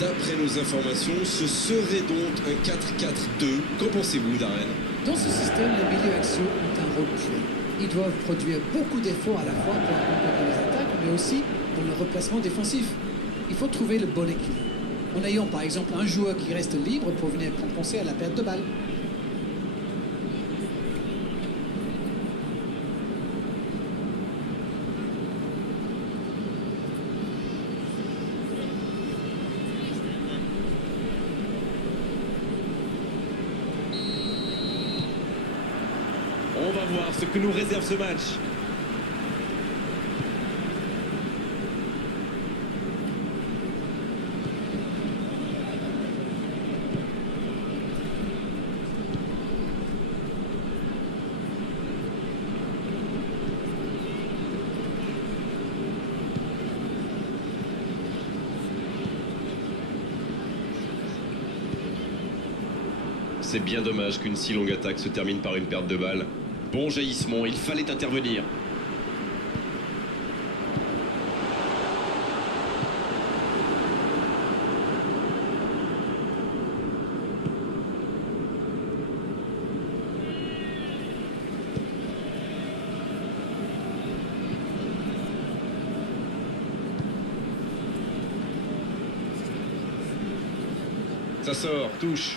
D'après nos informations, ce serait donc un 4-4-2. Qu'en pensez-vous, Darren? Dans ce système, les milieux axiaux ont un rôle clé. Ils doivent produire beaucoup d'efforts à la fois pour accompagner les attaques, mais aussi pour le replacement défensif. Il faut trouver le bon équilibre, en ayant par exemple un joueur qui reste libre pour venir compenser à la perte de balle. On va voir ce que nous réserve ce match. C'est bien dommage qu'une si longue attaque se termine par une perte de balle. Bon jaillissement, il fallait intervenir. Ça sort, touche.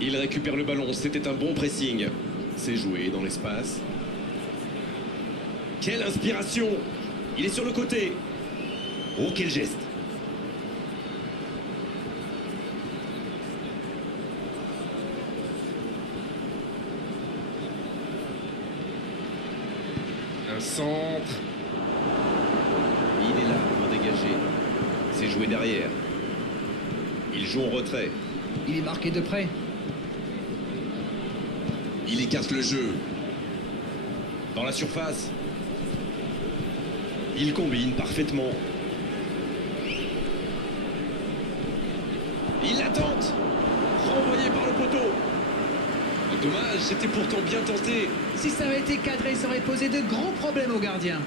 Il récupère le ballon, c'était un bon pressing. C'est joué dans l'espace. Quelle inspiration! Il est sur le côté. Oh, quel geste! Un centre. Il est là pour dégager. C'est joué derrière. Il joue en retrait. Il est marqué de près. Il écarte le jeu. Dans la surface. Il combine parfaitement. Il la tente. Renvoyé par le poteau. Dommage, c'était pourtant bien tenté. Si ça avait été cadré, ça aurait posé de grands problèmes aux gardiens.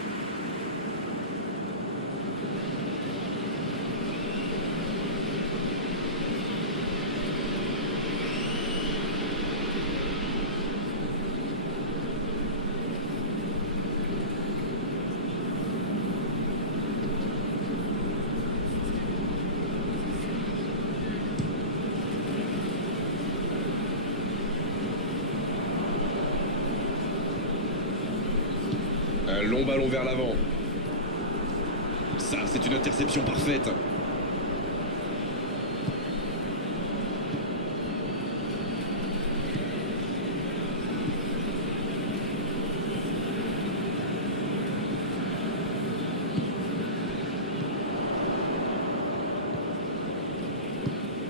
Un long ballon vers l'avant. Ça, c'est une interception parfaite.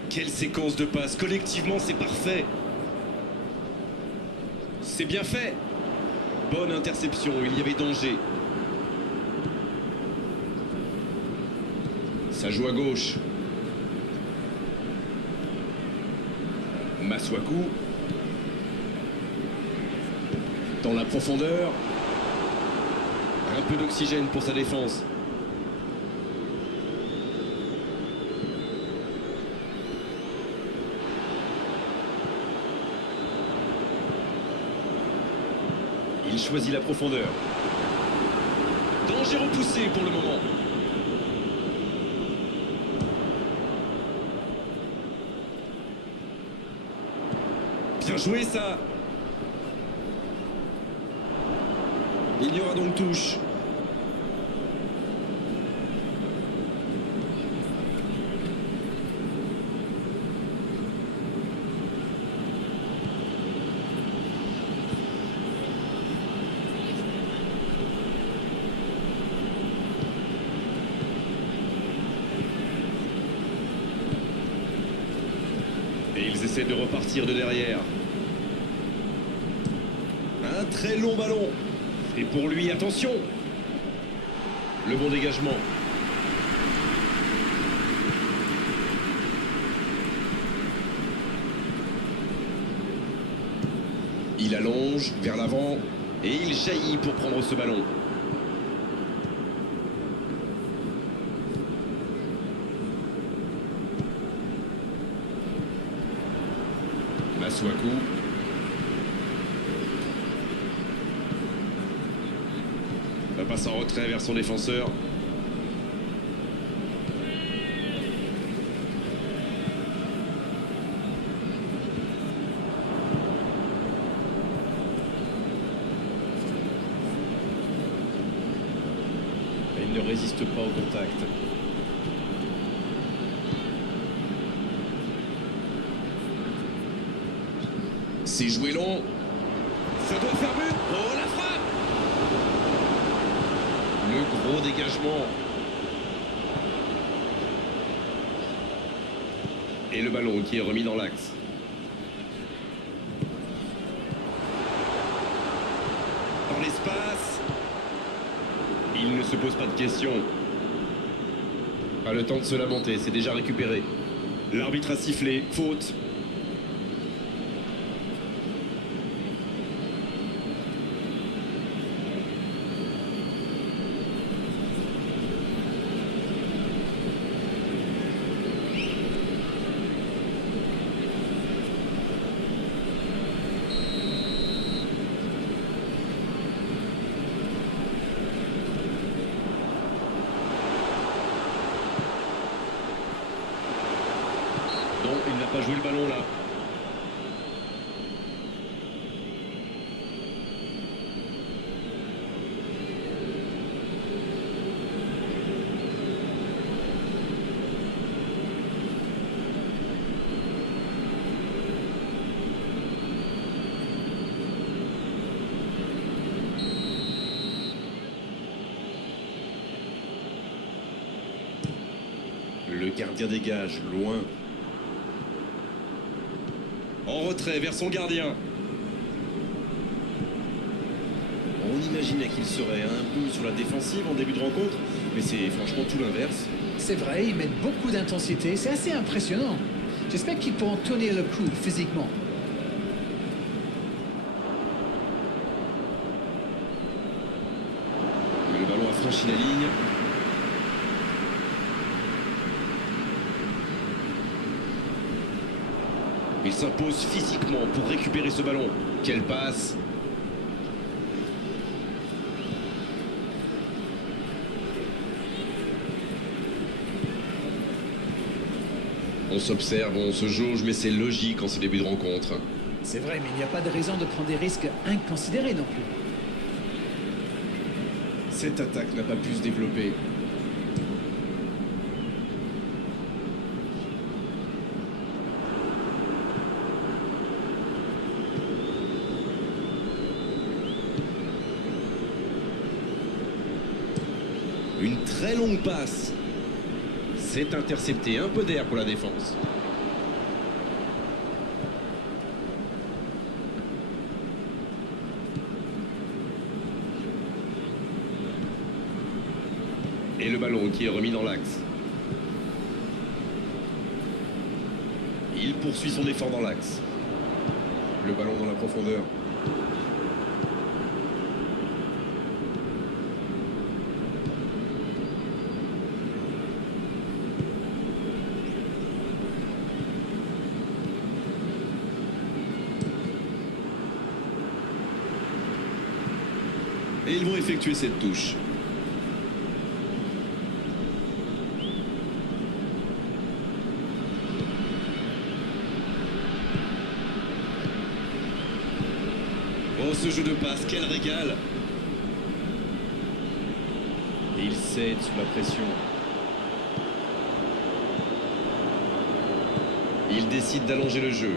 Quelle séquence de passes. Collectivement, c'est parfait. C'est bien fait. Bonne interception, il y avait danger. Ça joue à gauche. Masuaku. Dans la profondeur. Un peu d'oxygène pour sa défense. Il choisit la profondeur. Danger repoussé pour le moment. Bien joué ça. Il y aura donc touche. Et ils essaient de repartir de derrière. Un très long ballon. Et pour lui, attention. Le bon dégagement. Il allonge vers l'avant et il jaillit pour prendre ce ballon. Masuaku. La passe en retrait vers son défenseur. Il ne résiste pas au contact. C'est joué long. Ça doit faire but. Oh, la frappe! Le gros dégagement. Et le ballon qui est remis dans l'axe. Dans l'espace. Il ne se pose pas de questions. Pas le temps de se lamenter, c'est déjà récupéré. L'arbitre a sifflé, faute. Non, il n'a pas joué le ballon là. Le gardien dégage, loin. En retrait vers son gardien. On imaginait qu'il serait un peu sur la défensive en début de rencontre, mais c'est franchement tout l'inverse. C'est vrai, ils mettent beaucoup d'intensité, c'est assez impressionnant. J'espère qu'ils pourront tenir le coup physiquement. Le ballon a franchi la ligne. Il s'impose physiquement pour récupérer ce ballon. Quelle passe! On s'observe, on se jauge, mais c'est logique en ce début de rencontre. C'est vrai, mais il n'y a pas de raison de prendre des risques inconsidérés non plus. Cette attaque n'a pas pu se développer. Une très longue passe. C'est intercepté, un peu d'air pour la défense. Et le ballon qui est remis dans l'axe. Il poursuit son effort dans l'axe. Le ballon dans la profondeur. Et ils vont effectuer cette touche. Oh, ce jeu de passe, quel régal! Et il cède sous la pression. Il décide d'allonger le jeu.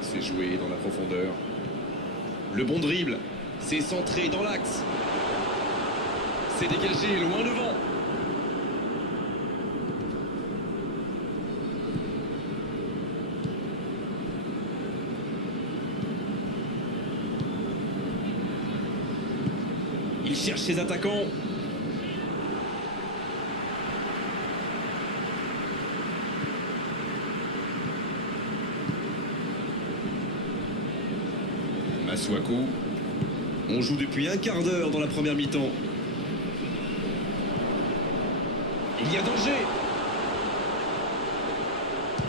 C'est joué dans la profondeur. Le bon dribble, c'est centré dans l'axe. C'est dégagé loin devant. Il cherche ses attaquants. Masuaku. On joue depuis un quart d'heure dans la première mi-temps. Il y a danger.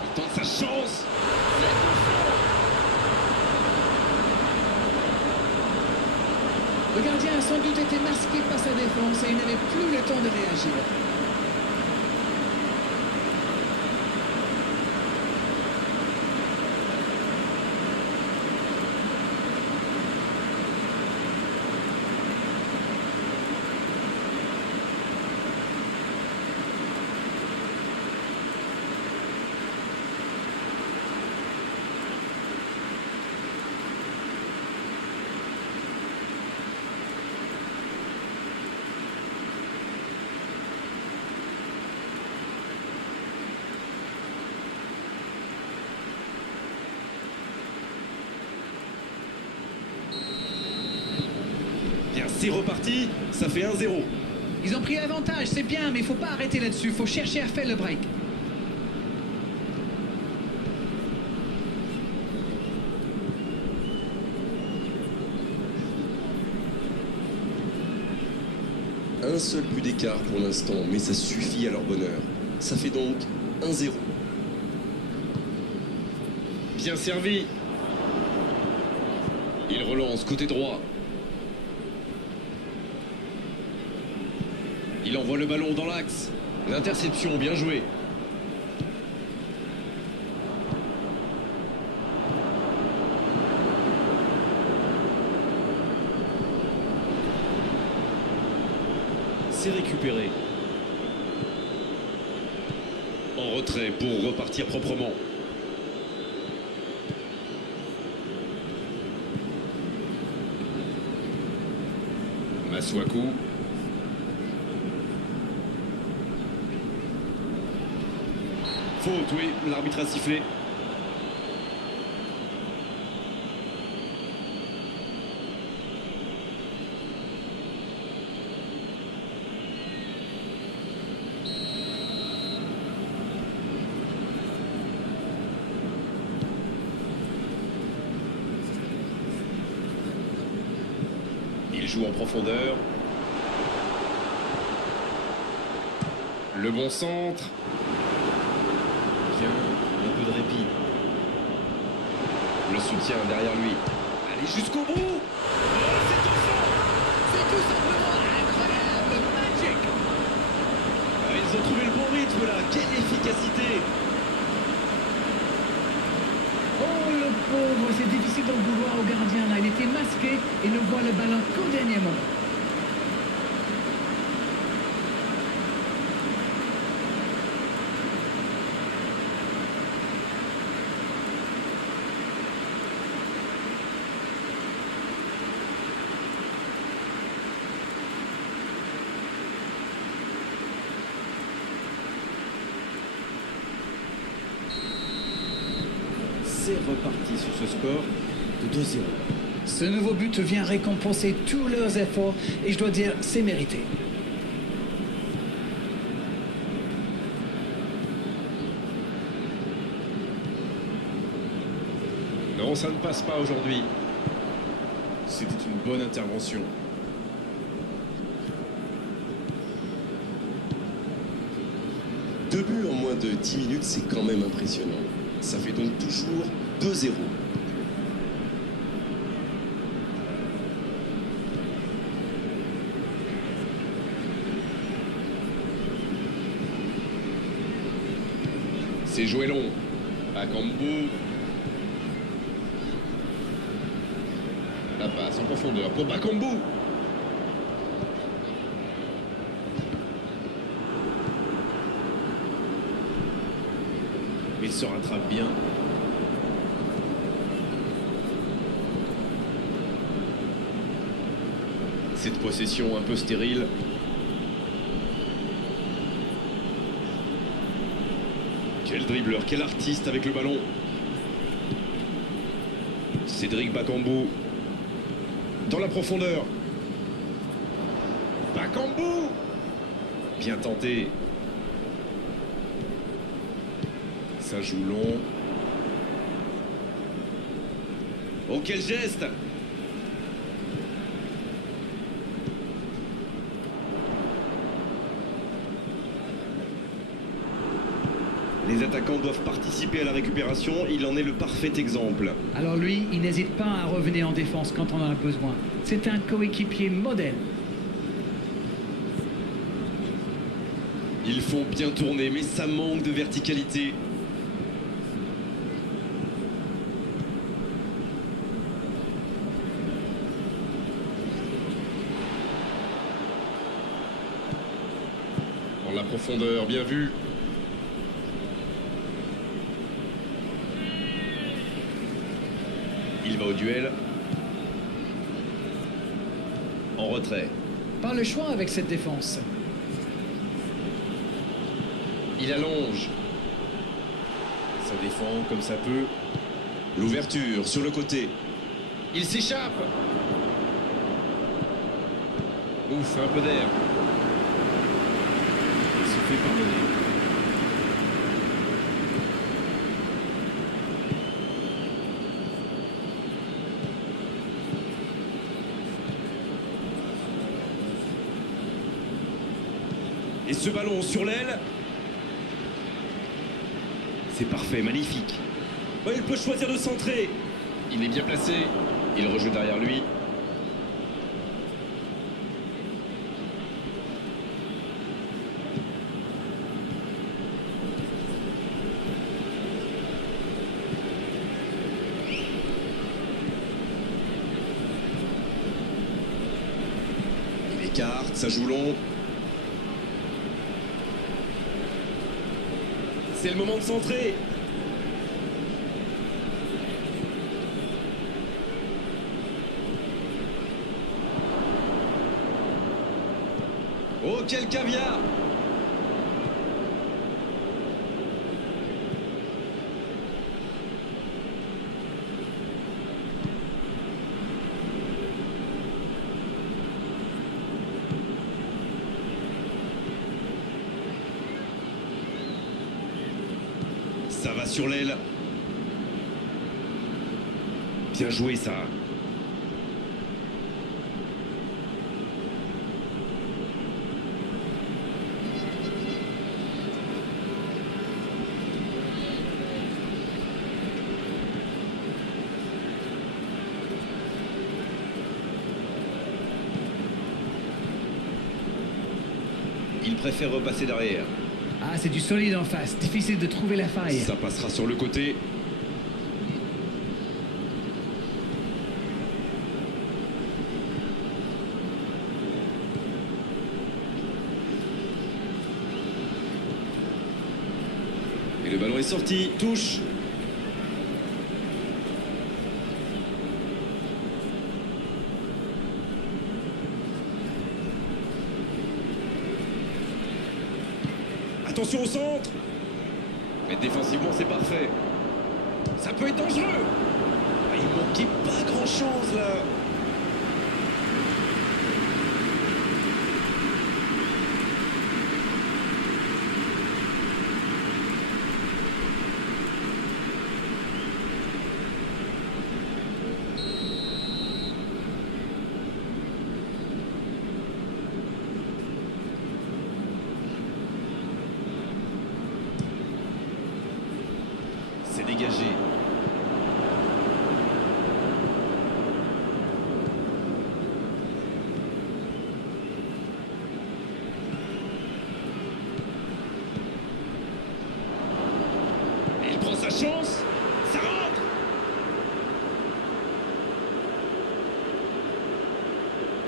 Il tente sa chance. Le gardien a sans doute été masqué par sa défense et il n'avait plus le temps de réagir. Bien, c'est reparti, ça fait 1-0. Ils ont pris l'avantage, c'est bien, mais il faut pas arrêter là-dessus. Il faut chercher à faire le break. Un seul but d'écart pour l'instant, mais ça suffit à leur bonheur. Ça fait donc 1-0. Bien servi. Il relance côté droit. Il envoie le ballon dans l'axe. L'interception, bien joué. C'est récupéré. En retrait pour repartir proprement. Masuaku. Faute, oui, l'arbitre a sifflé. Il joue en profondeur. Le bon centre. Bien, un peu de répit. Le soutien derrière lui. Allez jusqu'au bout. Oh, c'est au fond. C'est tout simplement incroyable, magic. Ah, ils ont trouvé le bon rythme là, quelle efficacité. Oh le pauvre, c'est difficile d'en vouloir au gardien là. Il était masqué et ne voit le ballon qu'au dernier moment. C'est reparti sur ce score de 2-0. Ce nouveau but vient récompenser tous leurs efforts et je dois dire, c'est mérité. Non, ça ne passe pas aujourd'hui. C'était une bonne intervention. Deux buts en moins de 10 minutes, c'est quand même impressionnant. Ça fait donc toujours 2-0. C'est joué long. Bakambu. La passe en profondeur pour Bakambu. Il se rattrape bien. Cette possession un peu stérile. Quel dribbleur, quel artiste avec le ballon. Cédric Bakambu. Dans la profondeur. Bakambu. Bien tenté. Ça joue long. Oh, quel geste! Les attaquants doivent participer à la récupération, il en est le parfait exemple. Alors lui, il n'hésite pas à revenir en défense quand on en a besoin. C'est un coéquipier modèle. Ils font bien tourner, mais ça manque de verticalité. Dans la profondeur, bien vu. Il va au duel. En retrait. Pas le choix avec cette défense. Il allonge. Ça défend comme ça peut. L'ouverture sur le côté. Il s'échappe. Ouf, un peu d'air. Il se fait pardonner. Et ce ballon sur l'aile. C'est parfait, magnifique. Oh, il peut choisir de centrer. Il est bien placé. Il rejoue derrière lui. Il écarte, ça joue long. C'est le moment de centrer. Oh, quel caviar! Ça va sur l'aile. Bien joué, ça. Il préfère repasser derrière. Ah, c'est du solide en face. Difficile de trouver la faille. Ça passera sur le côté. Et le ballon est sorti. Touche. Attention au centre. Mais défensivement, c'est parfait. Ça peut être dangereux. Ah, il manquait pas grand-chose, là. C'est dégagé. Et il prend sa chance. Ça rentre.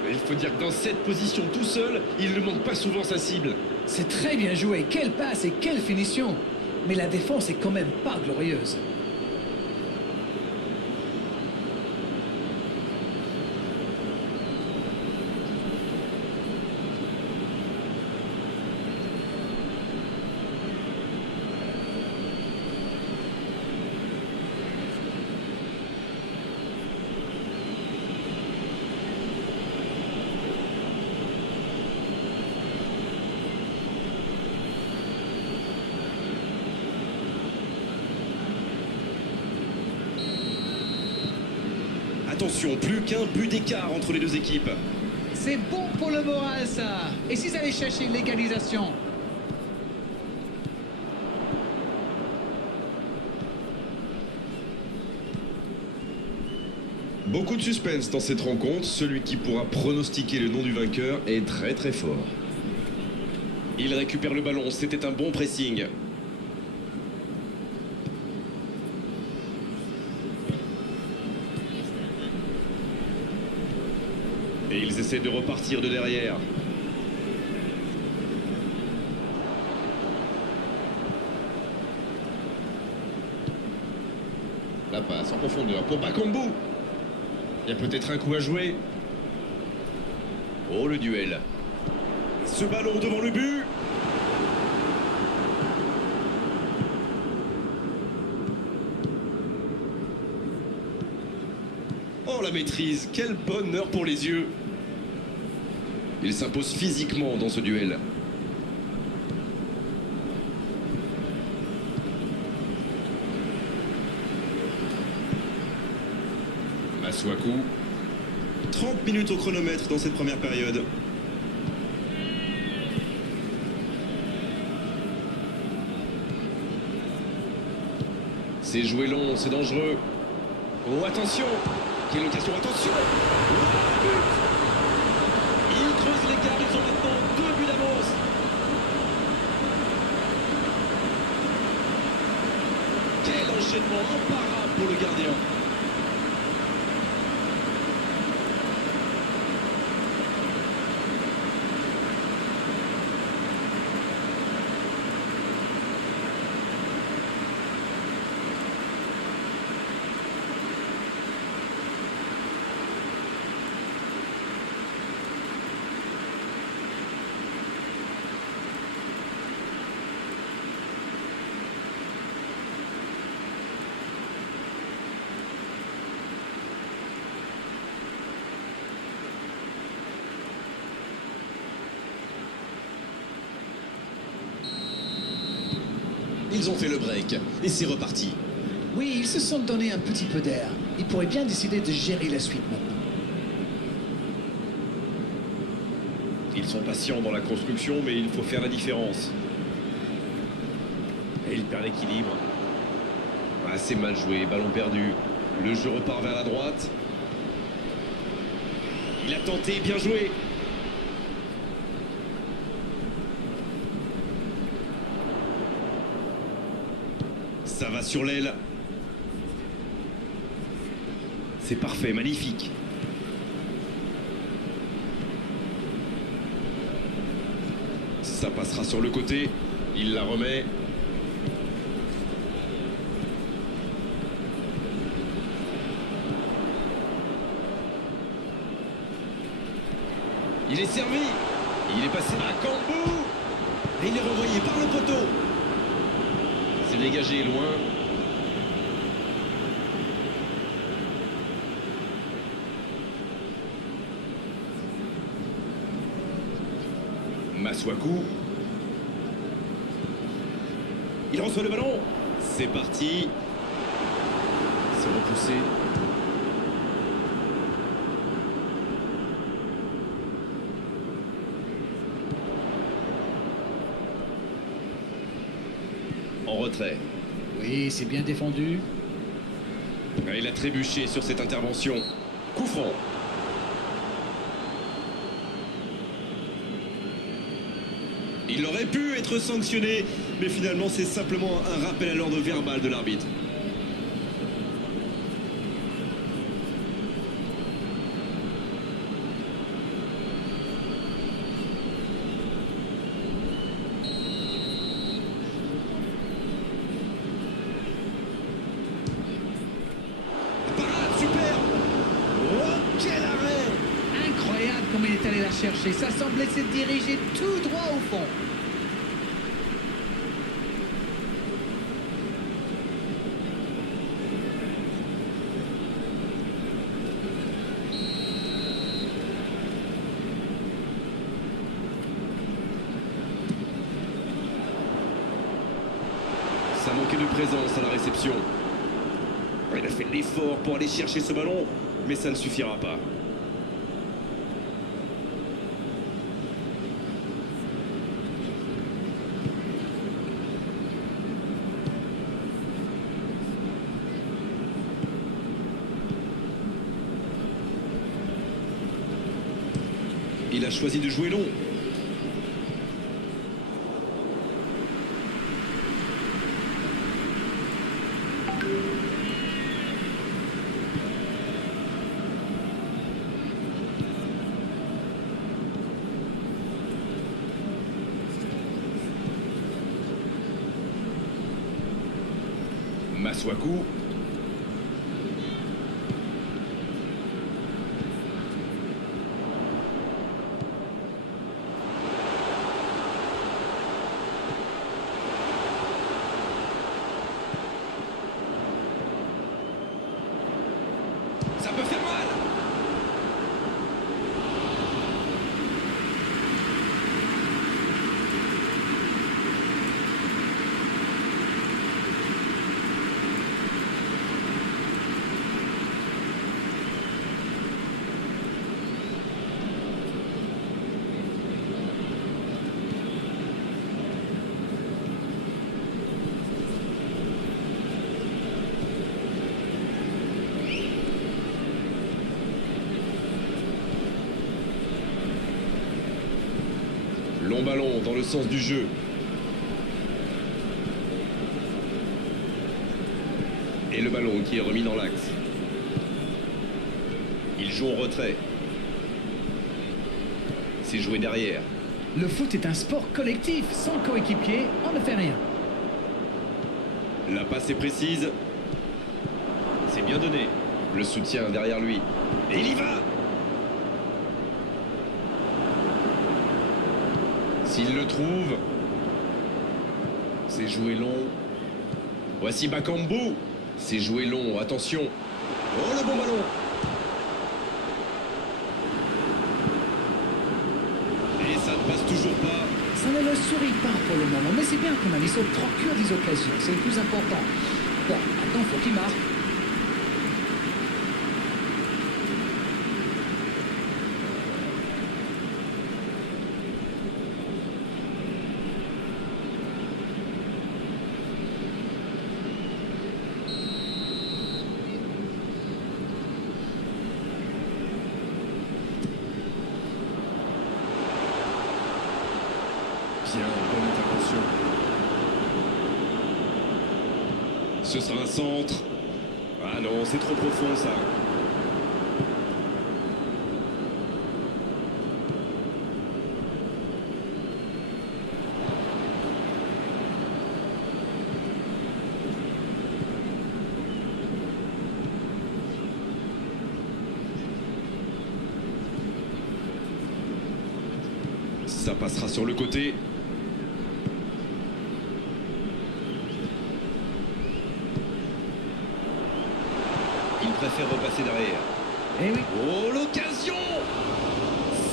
Mais il faut dire que dans cette position tout seul, il ne manque pas souvent sa cible. C'est très bien joué. Quelle passe et quelle finition. Mais la défense est quand même pas glorieuse. Attention, plus qu'un but d'écart entre les deux équipes. C'est bon pour le moral, ça. Et s'ils allaient chercher l'égalisation? Beaucoup de suspense dans cette rencontre. Celui qui pourra pronostiquer le nom du vainqueur est très très fort. Il récupère le ballon, c'était un bon pressing. Et ils essaient de repartir de derrière. La passe en profondeur pour Bakambu. Il y a peut-être un coup à jouer. Oh, le duel. Ce ballon devant le but. Oh, la maîtrise. Quel bonheur pour les yeux. Il s'impose physiquement dans ce duel. Masuaku. 30 minutes au chronomètre dans cette première période. C'est joué long, c'est dangereux. Oh, attention. Quelle occasion, attention. Oh, but. Ils creusent l'écart, ils ont maintenant 2 buts d'avance. Quel enchaînement imparable pour le gardien. Ils ont fait le break et c'est reparti. Oui, ils se sont donné un petit peu d'air. Ils pourraient bien décider de gérer la suite maintenant. Ils sont patients dans la construction, mais il faut faire la différence. Et il perd l'équilibre. Ah, c'est mal joué, ballon perdu. Le jeu repart vers la droite. Il a tenté, bien joué. Ça va sur l'aile. C'est parfait, magnifique. Ça passera sur le côté. Il la remet. Il est servi. Il est passé à Bakambu. Et il est renvoyé par le poteau. C'est dégagé loin. Masuaku. Il reçoit le ballon. C'est parti. C'est repoussé. En retrait. Oui, c'est bien défendu. Ah, il a trébuché sur cette intervention. Coup franc. Il aurait pu être sanctionné, mais finalement c'est simplement un rappel à l'ordre verbal de l'arbitre. Parade, super. Oh, quel arrêt. Incroyable comme il est allé la chercher. Ça semblait se diriger tout droit au fond. Ça manquait de présence à la réception. Il a fait l'effort pour aller chercher ce ballon, mais ça ne suffira pas. Il a choisi de jouer long. Masuaku. Ça peut faire mal. Long ballon dans le sens du jeu. Et le ballon qui est remis dans l'axe. Il joue en retrait. C'est joué derrière. Le foot est un sport collectif. Sans coéquipier, on ne fait rien. La passe est précise. C'est bien donné. Le soutien derrière lui. Et il y va. S'il le trouve, c'est joué long. Voici Bakambu. C'est joué long, attention. Oh, le bon ballon. Et ça ne passe toujours pas. Ça ne le sourit pas pour le moment, mais c'est bien qu'on a mis se procure des occasions. C'est le plus important. Bon, maintenant, il faut qu'il marque. Bien, bonne intervention. Ce sera un centre. Ah non, c'est trop profond ça. Ça passera sur le côté. Il préfère repasser derrière. Eh oui. Oh, l'occasion!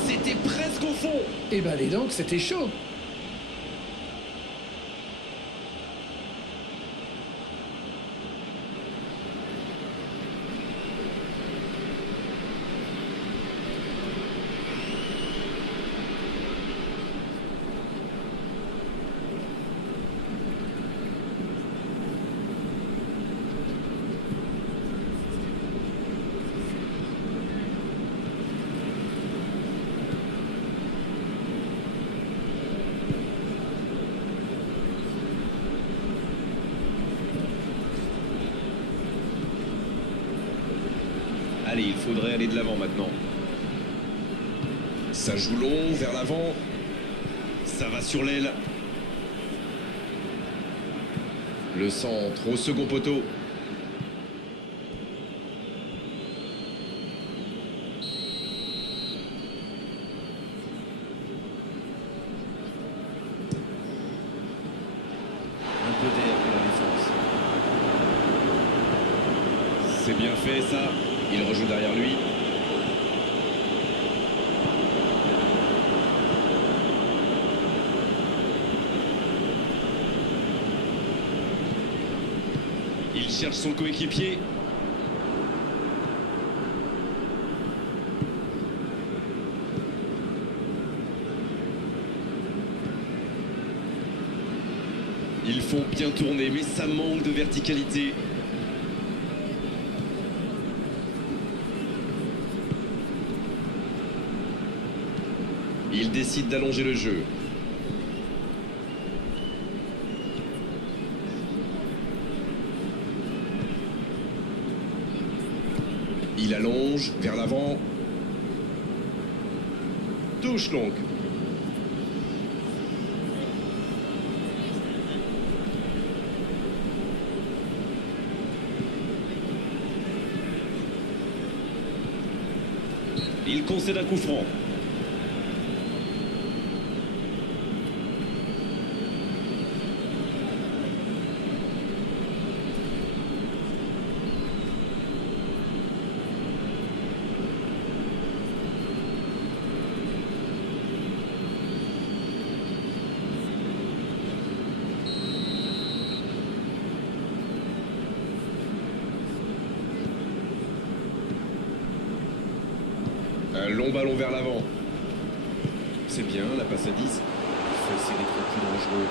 C'était presque au fond. Eh ben, dis donc, c'était chaud. Allez, il faudrait aller de l'avant maintenant. Ça joue long, vers l'avant. Ça va sur l'aile. Le centre au second poteau. Un peu d'air pour la défense. C'est bien fait ça. Il rejoue derrière lui. Il cherche son coéquipier. Ils font bien tourner, mais ça manque de verticalité. Il décide d'allonger le jeu. Il allonge vers l'avant. Touche longue. Il concède un coup franc. Un long ballon vers l'avant. C'est bien, la passe à 10. Il faut essayer d'être plus dangereux.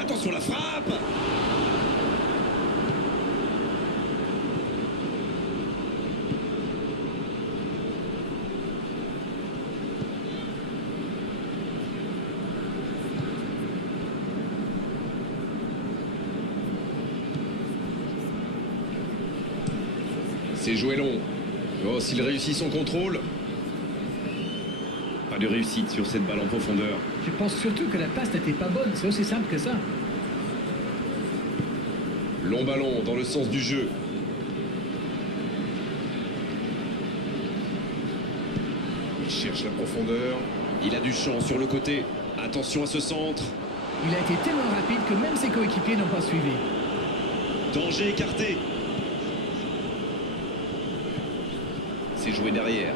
Attention la frappe. C'est joué long. Oh, s'il réussit son contrôle. Pas de réussite sur cette balle en profondeur. Je pense surtout que la passe n'était pas bonne, c'est aussi simple que ça. Long ballon dans le sens du jeu. Il cherche la profondeur. Il a du champ sur le côté. Attention à ce centre. Il a été tellement rapide que même ses coéquipiers n'ont pas suivi. Danger écarté. C'est joué derrière.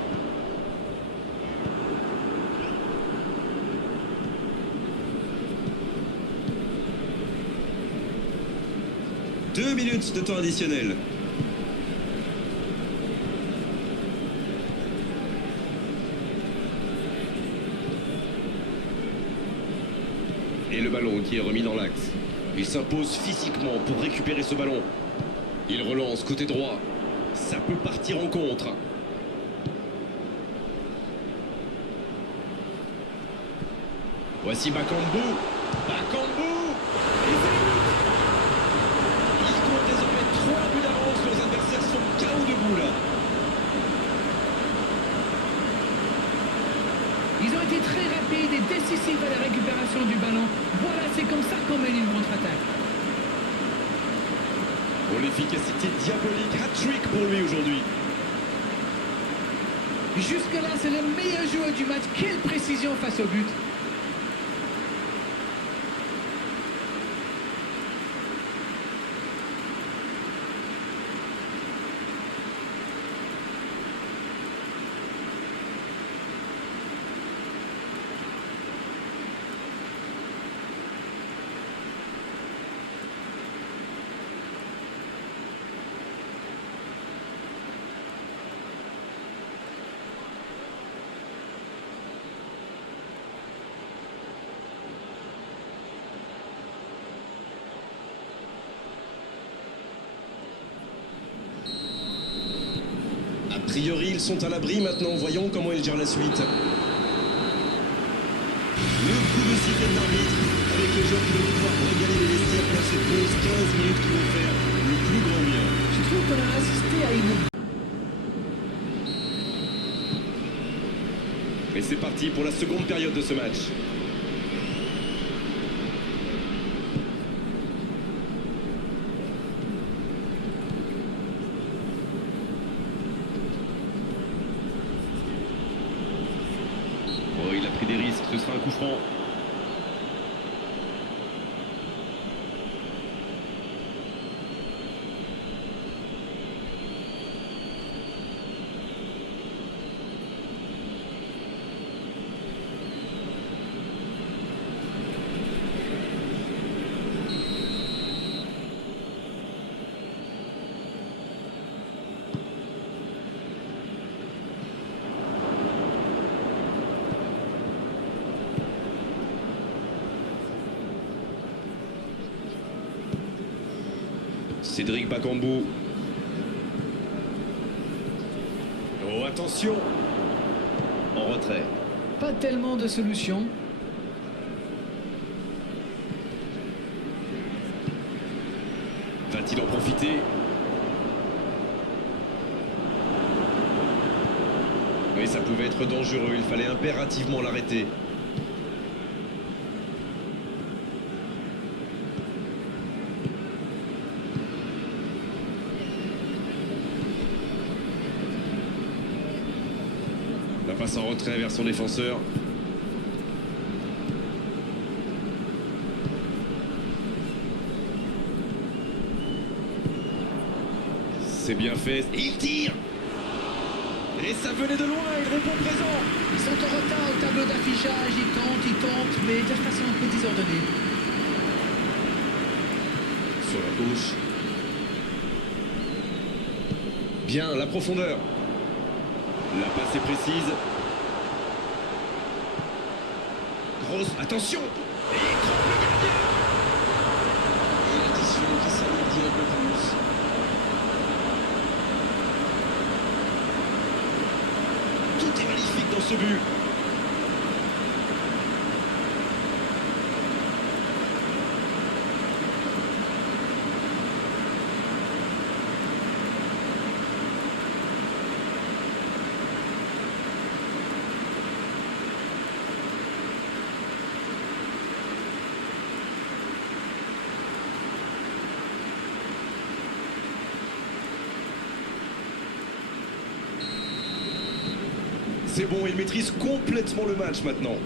Deux minutes de temps additionnel. Et le ballon qui est remis dans l'axe. Il s'impose physiquement pour récupérer ce ballon. Il relance côté droit. Ça peut partir en contre. Voici Bakambu. Bakambu. Et c'est le but. Ils comptent désormais 3 buts d'avance. Leurs adversaires sont KO debout là. Ils ont été très rapides et décisifs à la récupération du ballon. Voilà, c'est comme ça qu'on mène une contre-attaque. Pour l'efficacité diabolique, hat-trick pour lui aujourd'hui. Jusque-là, c'est le meilleur joueur du match. Quelle précision face au but. A priori, ils sont à l'abri maintenant. Voyons comment ils gèrent la suite. Le coup de sifflet de l'arbitre avec les joueurs qui vont pouvoir régaler les vestiaires pour ces 12-15 minutes qui vont faire le plus grand bien. Je trouve qu'on a assisté à une... Et c'est parti pour la seconde période de ce match. Oh, il a pris des risques, ce sera un coup franc. Cédric Bakambu. Oh, attention! En retrait. Pas tellement de solutions. Va-t-il en profiter? Oui, ça pouvait être dangereux, il fallait impérativement l'arrêter. La passe en retrait vers son défenseur. C'est bien fait. Il tire! Et ça venait de loin, il répond présent. Ils sont en retard au tableau d'affichage, ils tentent, mais de façon un peu désordonnée. Sur la gauche. Bien, la profondeur. La passe est précise. Grosse, attention! Et il trompe le gardien! Et l'addition qui s'alourdit un peu plus. Tout est magnifique dans ce but. C'est bon, il maîtrise complètement le match maintenant.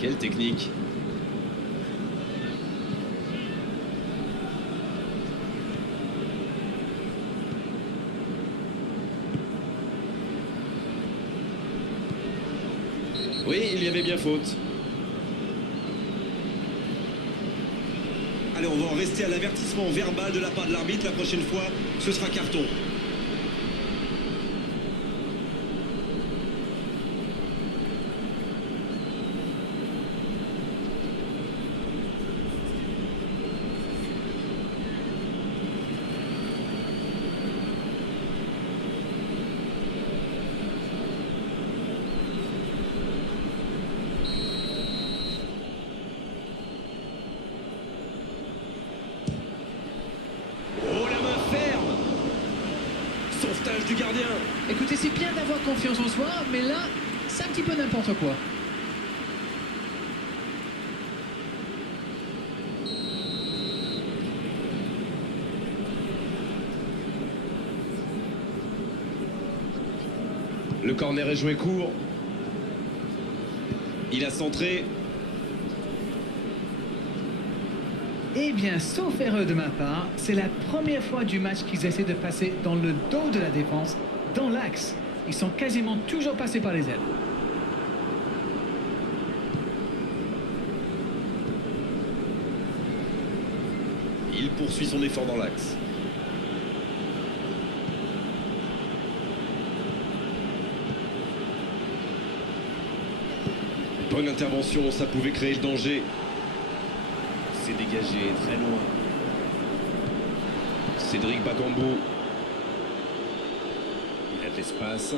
Quelle technique! Oui, il y avait bien faute. Allez, on va en rester à l'avertissement verbal de la part de l'arbitre. La prochaine fois, ce sera carton. Oh, la main ferme! Sauvetage du gardien! Écoutez, c'est bien d'avoir confiance en soi, mais là, c'est un petit peu n'importe quoi. Le corner est joué court. Il a centré. Eh bien, sauf erreur de ma part, c'est la première fois du match qu'ils essaient de passer dans le dos de la défense, dans l'axe. Ils sont quasiment toujours passés par les ailes. Il poursuit son effort dans l'axe. Bonne intervention, ça pouvait créer le danger. C'est dégagé très loin. Cédric Bakambu. Il a de l'espace.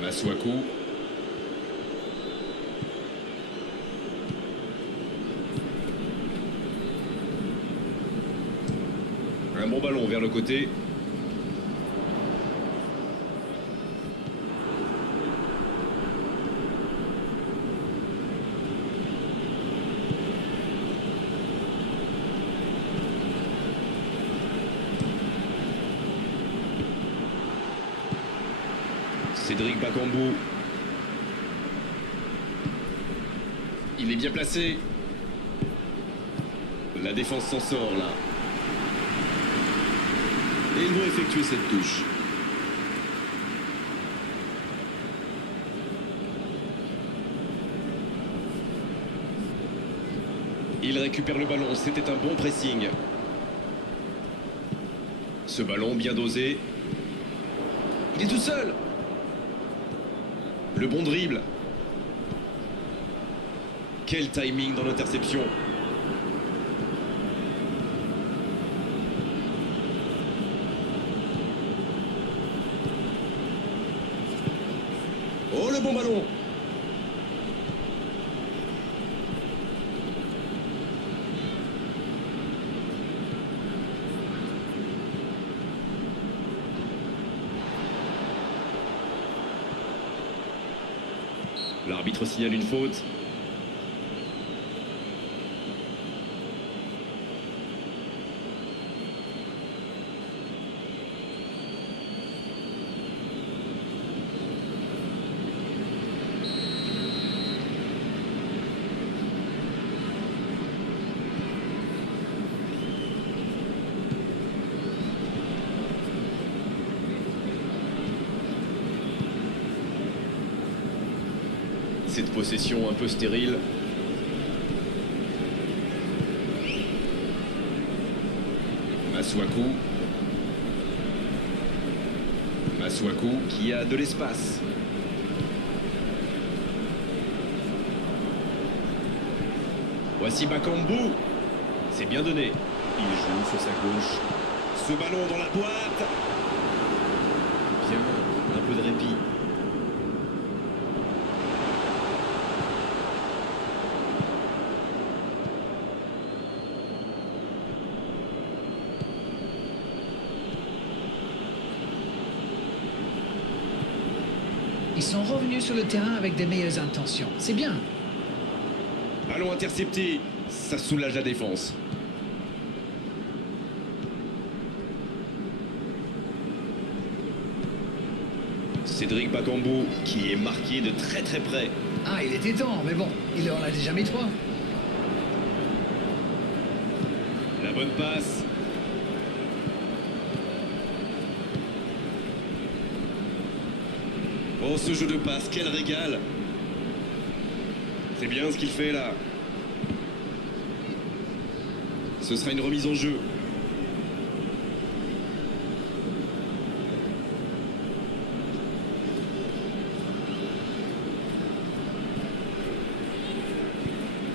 Masuaku. Un bon ballon vers le côté. Cédric Bakambu. Il est bien placé. La défense s'en sort là. Et ils vont effectuer cette touche. Il récupère le ballon, c'était un bon pressing. Ce ballon bien dosé. Il est tout seul. Le bon dribble. Quel timing dans l'interception. Oh, le bon ballon. L'arbitre signale une faute. Cette possession un peu stérile. Masuaku. Masuaku qui a de l'espace. Voici Bakambu. C'est bien donné. Il joue sur sa gauche. Ce ballon dans la boîte. Bien, un peu de répit. Ils sont revenus sur le terrain avec des meilleures intentions. C'est bien. Ballon intercepté, ça soulage la défense. Cédric Bakambu qui est marqué de très très près. Ah, il était temps, mais bon, il en a déjà mis 3. La bonne passe. Oh, ce jeu de passe, quel régal. C'est bien ce qu'il fait là. Ce sera une remise en jeu.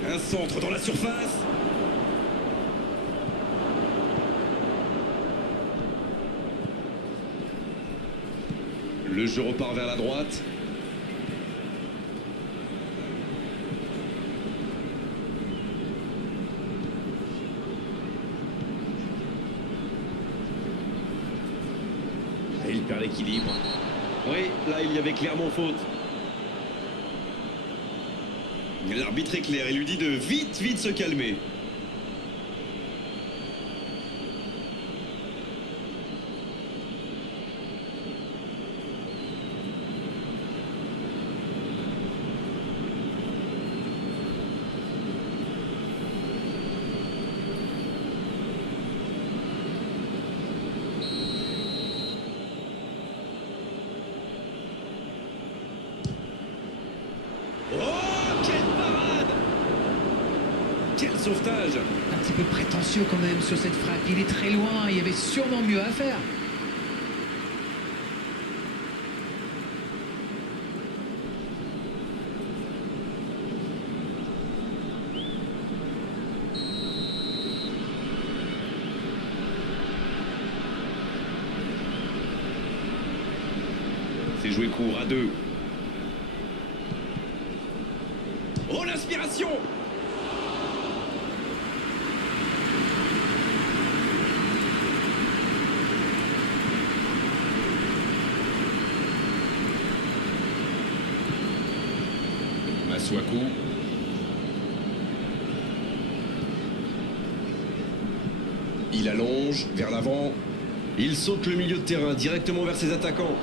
Un centre dans la surface. Le jeu repart vers la droite. Et il perd l'équilibre. Oui, là il y avait clairement faute. L'arbitre est clair, il lui dit de vite se calmer. Quel sauvetage! Un petit peu prétentieux quand même sur cette frappe. Il est très loin, il y avait sûrement mieux à faire. C'est joué court à 2. Oh, l'inspiration! Masuaku. Il allonge vers l'avant. Il saute le milieu de terrain directement vers ses attaquants.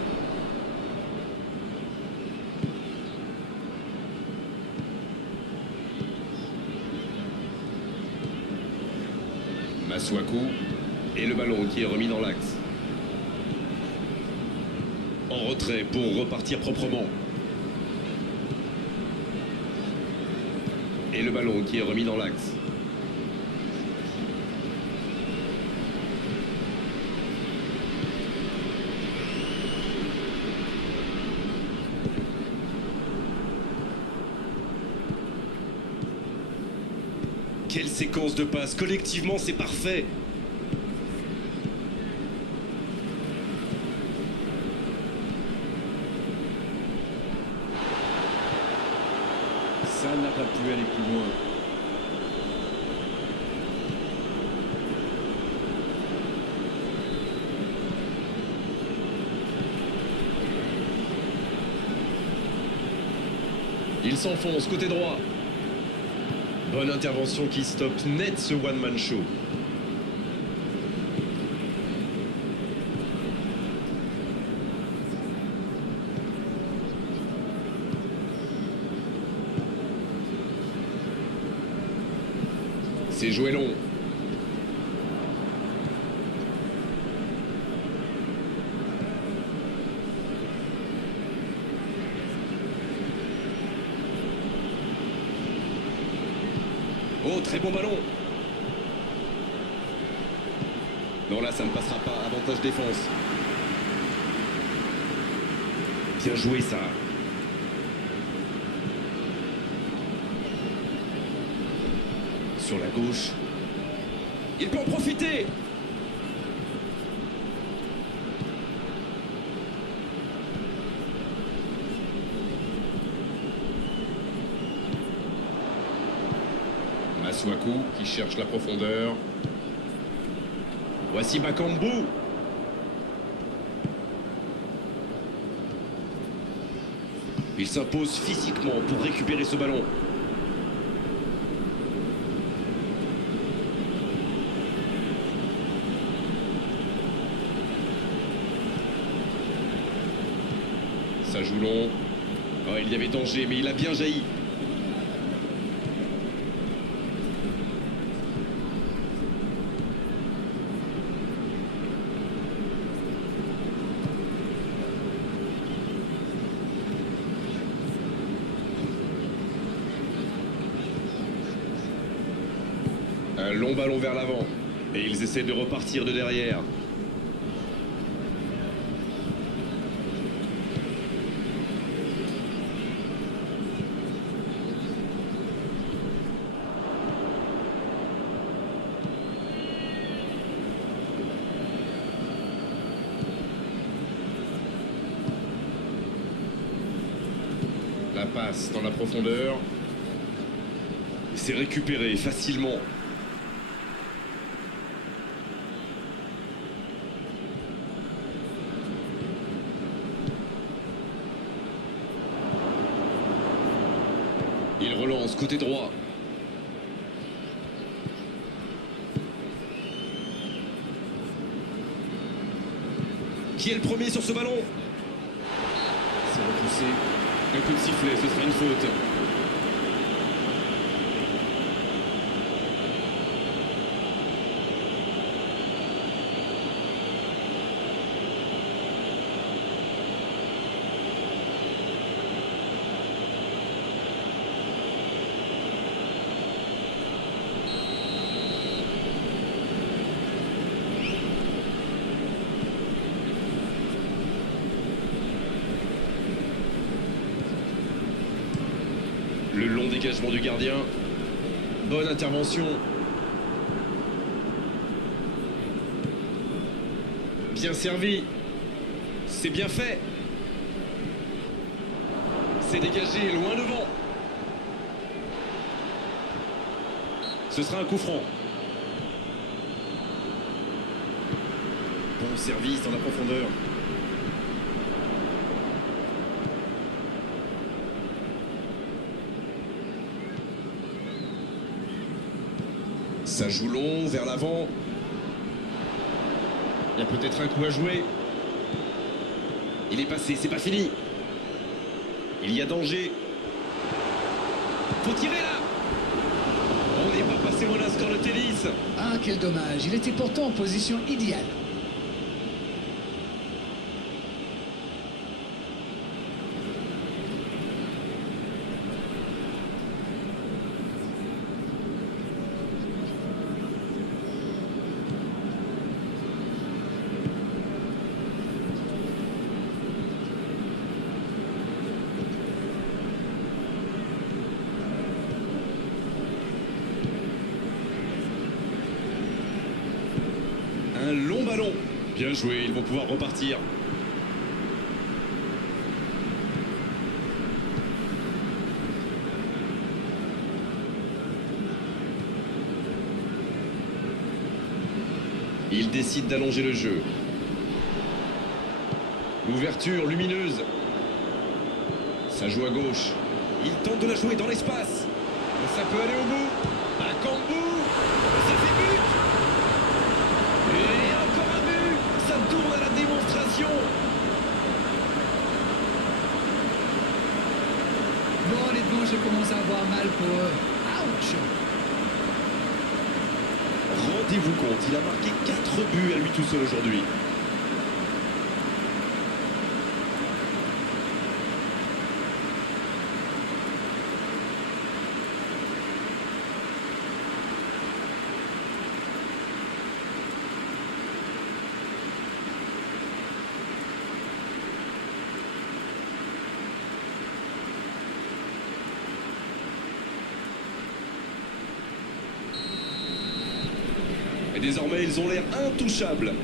Masuaku. Et le ballon qui est remis dans l'axe. En retrait pour repartir proprement. Et le ballon qui est remis dans l'axe. Quelle séquence de passes. Collectivement, c'est parfait. Ça n'a pas pu aller plus loin. Il s'enfonce côté droit. Bonne intervention qui stoppe net ce one-man show. C'est joué long. Oh, très bon ballon. Non, là, ça ne passera pas. Avantage défense. Bien joué, ça. Sur la gauche. Il peut en profiter. Masuaku qui cherche la profondeur. Voici Bakambu. Il s'impose physiquement pour récupérer ce ballon. Ça joue long. Oh, il y avait danger, mais il a bien jailli. Un long ballon vers l'avant. Et ils essaient de repartir de derrière. La passe dans la profondeur. C'est récupéré facilement. Il relance côté droit. Qui est le premier sur ce ballon? C'est repoussé. Un coup de sifflet, ce sera une faute. Le long dégagement du gardien. Bonne intervention. Bien servi. C'est bien fait. C'est dégagé loin devant. Ce sera un coup franc. Bon service dans la profondeur. Ça joue long, vers l'avant. Il y a peut-être un coup à jouer. Il est passé, c'est pas fini. Il y a danger. Faut tirer là. On n'est pas passé loin d'un score de tennis. Ah, quel dommage. Il était pourtant en position idéale. Un long ballon. Bien joué, ils vont pouvoir repartir. Il décide d'allonger le jeu. L'ouverture lumineuse. Ça joue à gauche. Il tente de la jouer dans l'espace. Ça peut aller au bout. Un Cambu. Ça fait but. Et encore un but. Ça tourne à la démonstration. Bon, honnêtement, je commence à avoir mal pour eux. Ouch! Rendez-vous compte, il a marqué 4 buts à lui tout seul aujourd'hui. Et désormais, ils ont l'air intouchables.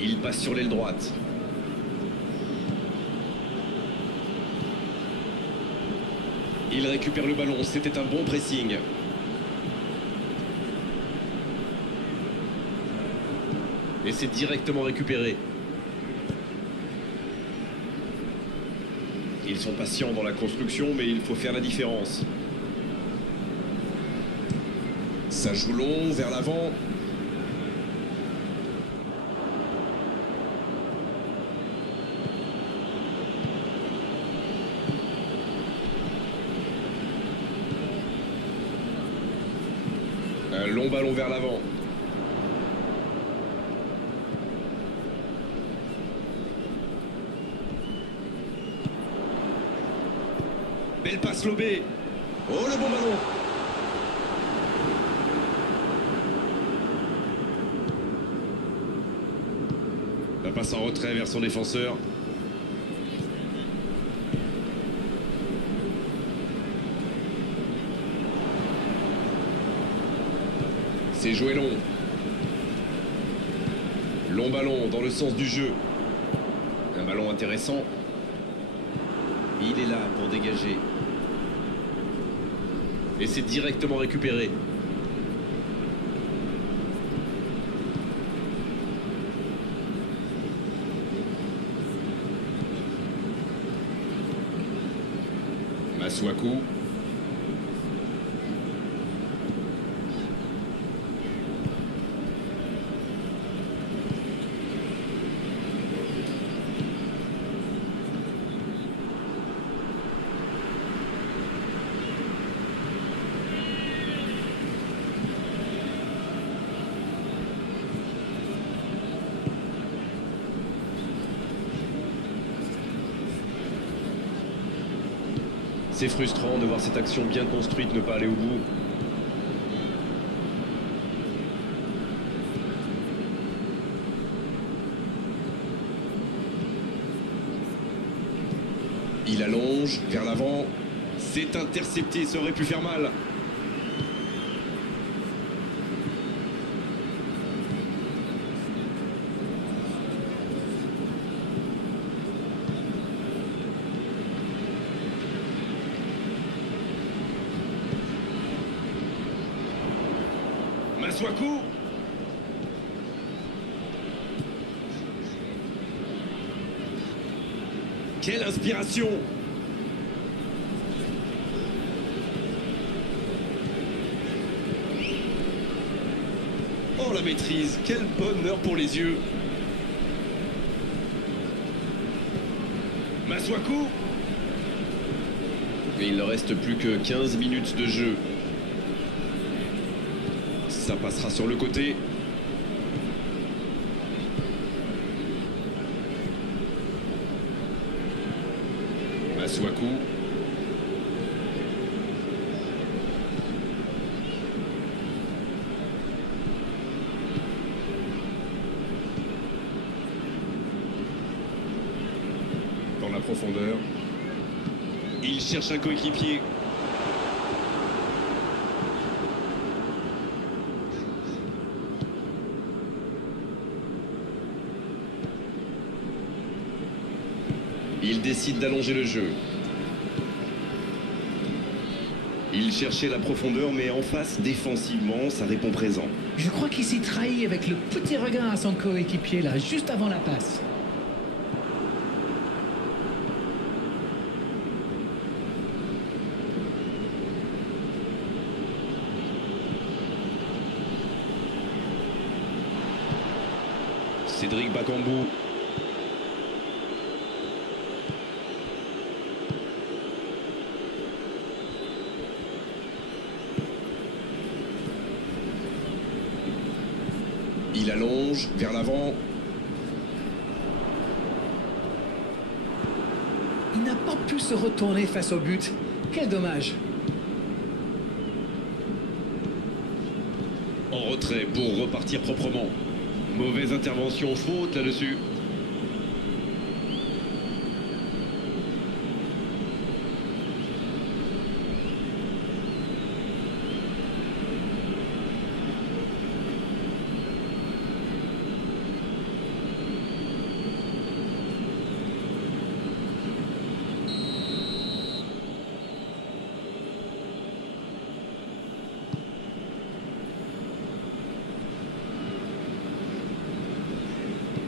Il passe sur l'aile droite. Il récupère le ballon, c'était un bon pressing. Et c'est directement récupéré. Ils sont patients dans la construction, mais il faut faire la différence. Ça joue long, vers l'avant. Un long ballon vers l'avant. Belle passe lobée. Oh, le bon ballon. La passe en retrait vers son défenseur. C'est joué long. Long ballon dans le sens du jeu. Un ballon intéressant. Il est là pour dégager. Et c'est directement récupéré. Masuaku. C'est frustrant de voir cette action bien construite ne pas aller au bout. Il allonge vers l'avant. C'est intercepté, ça aurait pu faire mal. Masuaku. Quelle inspiration! Oh la maîtrise, quel bonheur pour les yeux! Masuaku. Et il ne reste plus que 15 minutes de jeu. Ça passera sur le côté. Masuaku. profondeur. Il cherche un coéquipier. Il décide d'allonger le jeu. Il cherchait la profondeur, mais en face, défensivement, ça répond présent. Je crois qu'il s'est trahi avec le petit regard à son coéquipier là, juste avant la passe. Cédric Bakambu. Il allonge vers l'avant. Il n'a pas pu se retourner face au but. Quel dommage. En retrait pour repartir proprement. Mauvaise intervention, faute là-dessus.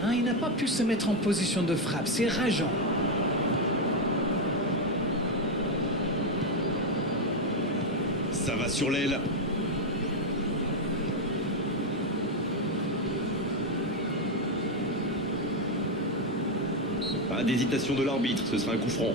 Hein, il n'a pas pu se mettre en position de frappe. C'est rageant. Ça va sur l'aile. Pas d'hésitation de l'arbitre, ce sera un coup franc.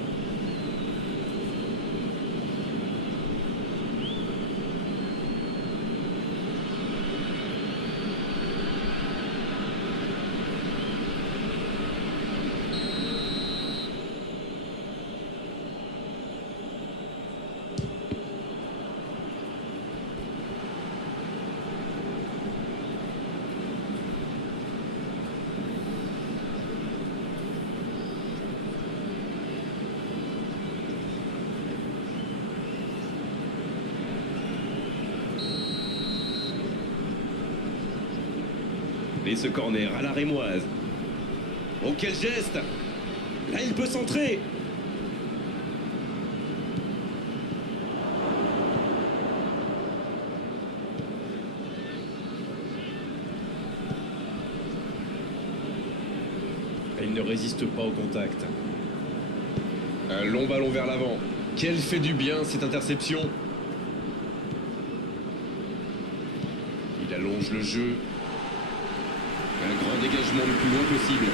Et ce corner à la rémoise. Oh, quel geste! Là, il peut centrer. Il ne résiste pas au contact. Un long ballon vers l'avant. Quel fait du bien cette interception! Il allonge le jeu. Un grand dégagement le plus loin possible.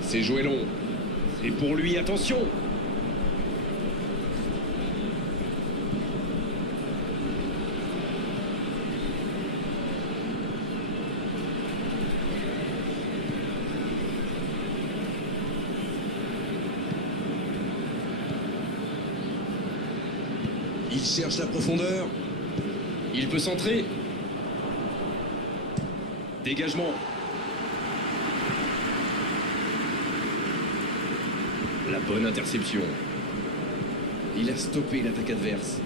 C'est joué long. Et pour lui, attention! Il cherche la profondeur. Il peut centrer. Dégagement. La bonne interception. Il a stoppé l'attaque adverse.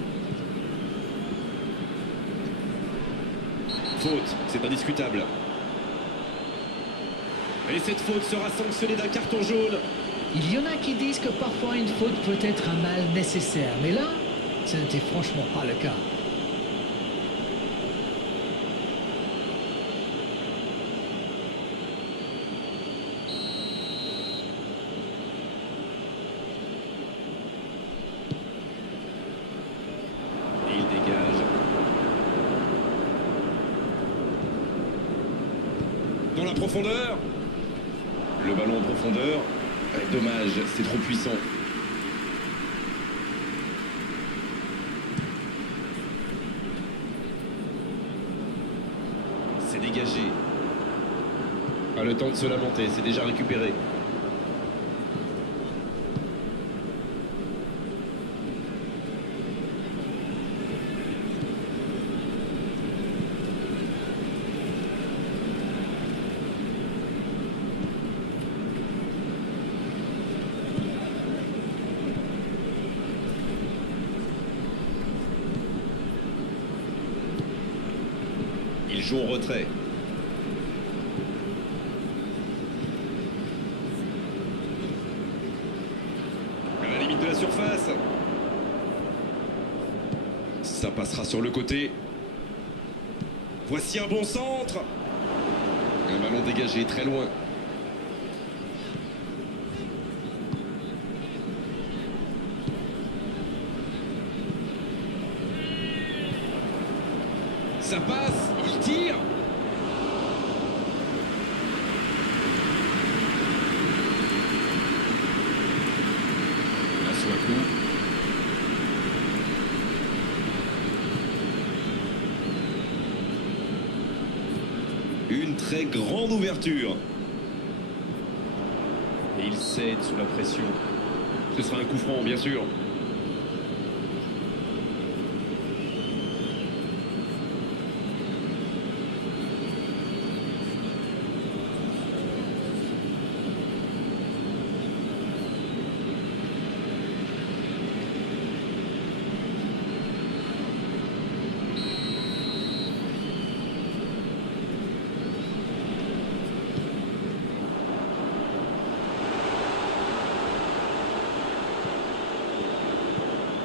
Faute, c'est indiscutable. Et cette faute sera sanctionnée d'un carton jaune. Il y en a qui disent que parfois une faute peut être un mal nécessaire. Mais là, ce n'était franchement pas le cas. Et il dégage. Dans la profondeur. Le ballon en profondeur. Dommage, c'est trop puissant. C'est dégagé. Pas le temps de se lamenter, c'est déjà récupéré. Il joue en retrait. À la limite de la surface. Ça passera sur le côté. Voici un bon centre. Un ballon dégagé très loin. Ça passe, il tire. Masuaku. Une très grande ouverture. Et il cède sous la pression. Ce sera un coup franc, bien sûr.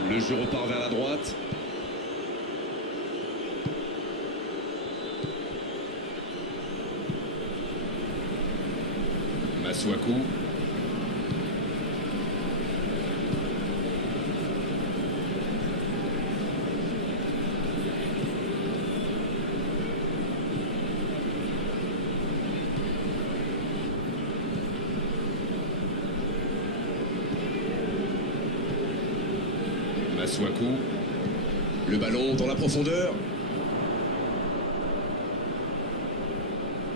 Le jeu repart vers la droite. Masuaku. Masuaku. Le ballon dans la profondeur.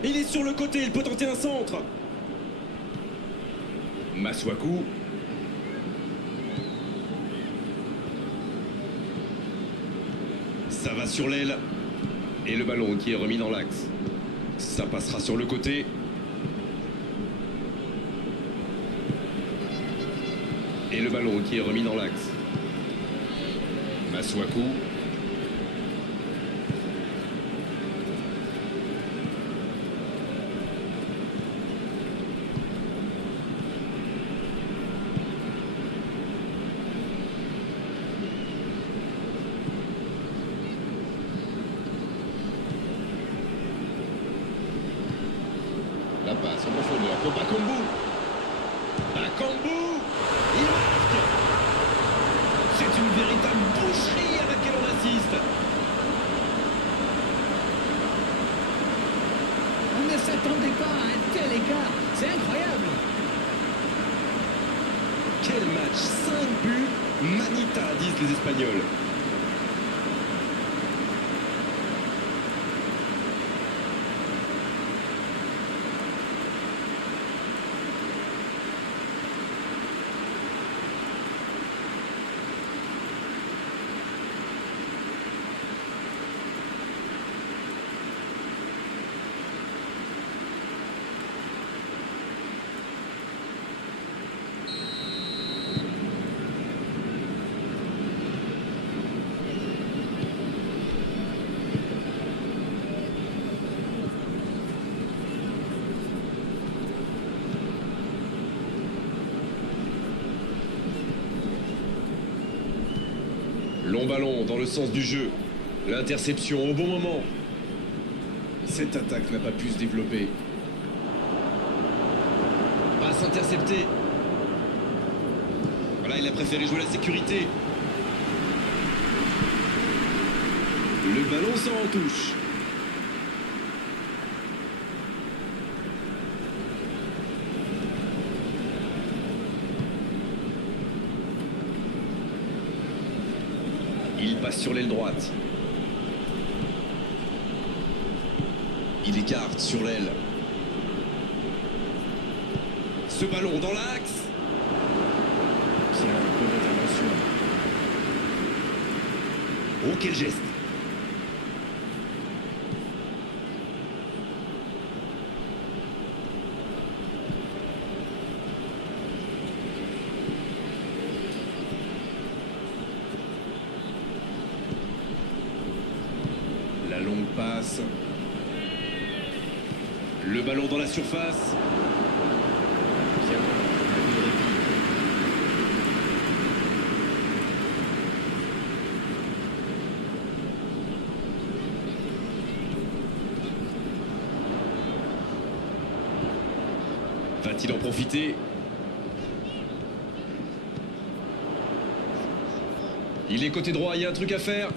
Il est sur le côté, il peut tenter un centre. Masuaku. Ça va sur l'aile. Et le ballon qui est remis dans l'axe. Ça passera sur le côté. Et le ballon qui est remis dans l'axe. Masuaku. La passe en profondeur pour Bakambu. Bakambu. Il marque. C'est une véritable boucherie à laquelle on assiste. On ne s'attendait pas à un tel écart. C'est incroyable. Quel match, 5 buts, Manita, disent les Espagnols. Long ballon dans le sens du jeu. L'interception au bon moment. Cette attaque n'a pas pu se développer. Passe interceptée. Voilà, il a préféré jouer la sécurité. Le ballon sort en touche. Il passe sur l'aile droite. Il écarte sur l'aile. Ce ballon dans l'axe. Tiens, bonne intervention. Oh, quel geste. La longue passe. Le ballon dans la surface. Bien, un peu de répit. Va-t-il en profiter? Il est côté droit, il y a un truc à faire.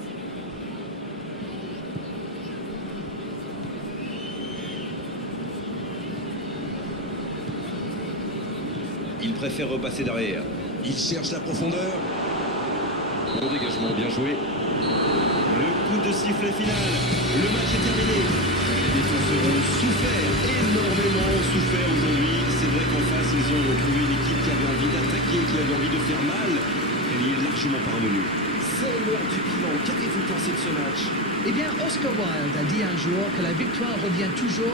Il préfère repasser derrière. Il cherche la profondeur. Bon dégagement, bien joué. Le coup de sifflet final. Le match est terminé. Les défenseurs ont souffert, énormément souffert aujourd'hui. C'est vrai qu'en face, ils ont trouvé une équipe qui avait envie d'attaquer, qui avait envie de faire mal. Elle y est largement parvenue. C'est l'heure du bilan. Qu'avez-vous pensé de ce match? Eh bien, Oscar Wilde a dit un jour que la victoire revient toujours